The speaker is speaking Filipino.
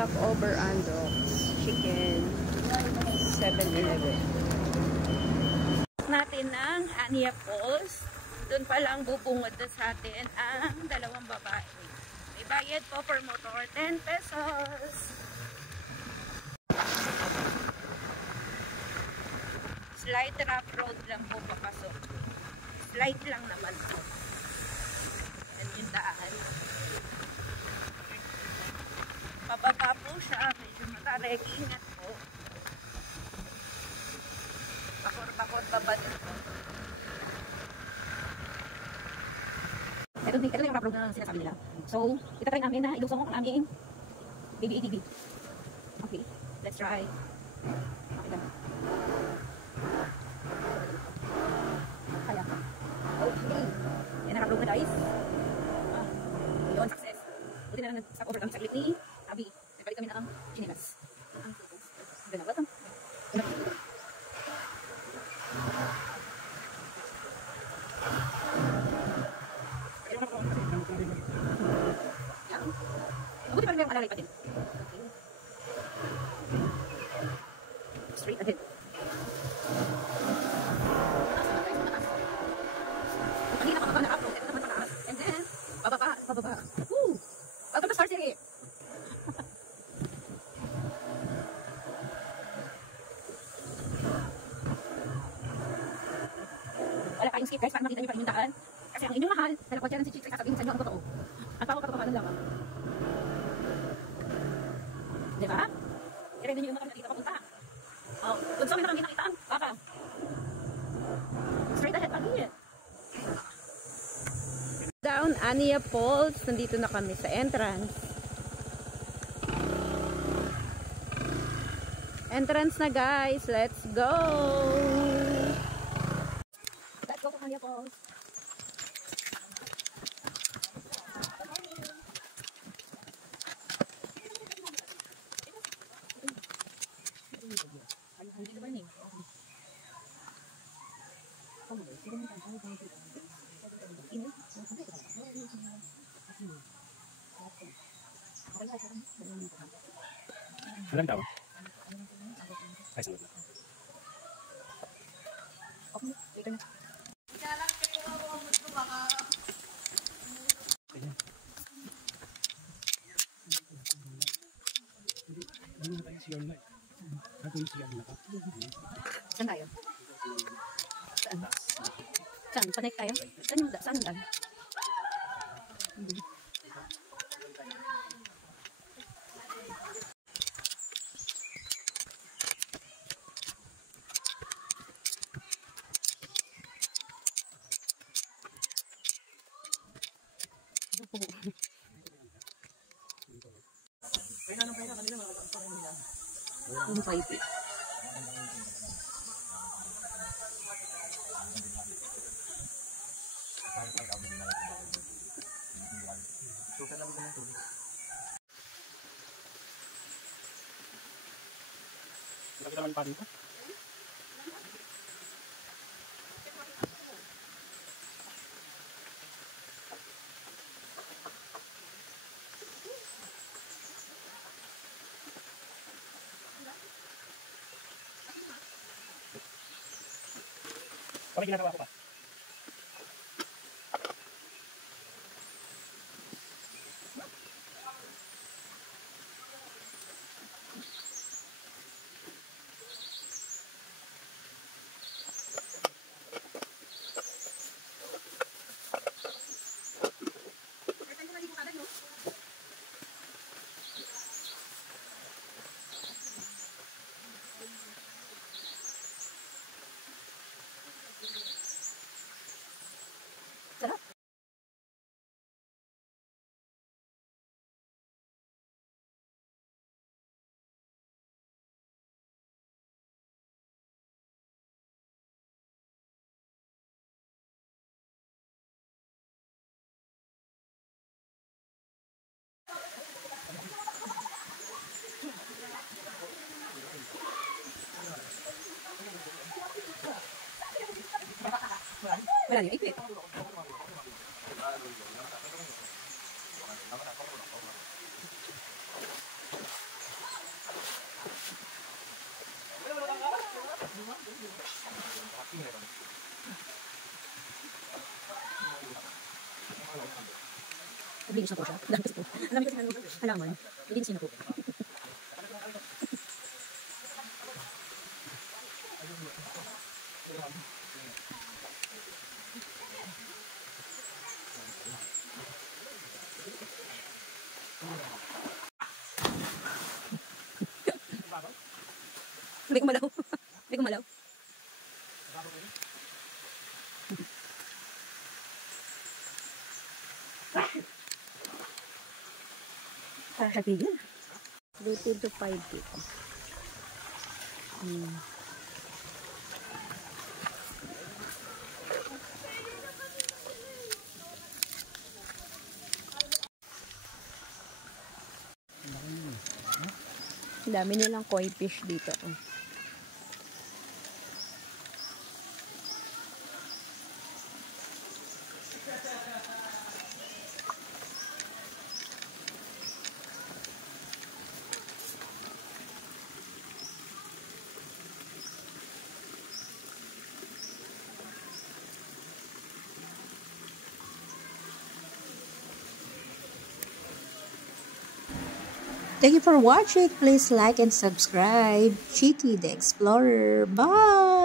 Stopover Ando Chicken 7-Eleven. Natin ng Ania Falls. Doon pa lang bubungod na sa atin ang dalawang babae. May bayad po per motor, 10 pesos. Slight rough road lang po papasok. Slight lang naman po. Yan yung daan. Pababa po siya. Medyo matarek. Ingat po. Bakor-bakor baba din po. Ito na yung rough road na sinasabi nila. So, itatry namin na ilusong ang aming baby ATV. Okay, let's try. Okay lang. Kaya. Okay. Yan ang rough road na guys. Yun, success. Buti na lang nag-stop over kami sa glit ni Abby. Nagbalik kami na ang chinelas. Ganda, welcome. Buti pa rin yung alalay pa din. Straight ahead. Kanina pa ba na-upload? Ito naman pataas. And then, bababa. Woo! Welcome to Star City! Wala kayong skip guys, para makita nyo pa inyong daan. Kasi ang inyong mahal, dalapot yan si Chicks ay sasabihin sa inyo ang totoo. Ang pangkatotohanan lamang. Diba? Kaya din yung mga nakikita papunta. Oh, kung saan may nakikita ang baka. Straight ahead pag here. Down Ania Falls. Nandito na kami sa entrance. Entrance na guys. Let's go! Let's go to Ania Falls. Alam tao? Ay, sunod na. Okay, later na. Hindi na tayo siya online. Ako yung siya na. Saan tayo? Saan? Saan? Connect tayo? Saan yung daan? Ang pipe. Lagi naman pa dito. Kami ginagawa ko pa. Sarap. Wala niyo, ipit. Naglinis na po siya. Ang dami kasi po. Ang dami kasi halaman. Naglinis niya na po. Hindi ko malaw. Hindi ko malaw. Para sa tigil. Luto to 5 dito. Dami nilang koi fish dito. Thank you for watching. Please like and subscribe. Chiki the Explorer. Bye!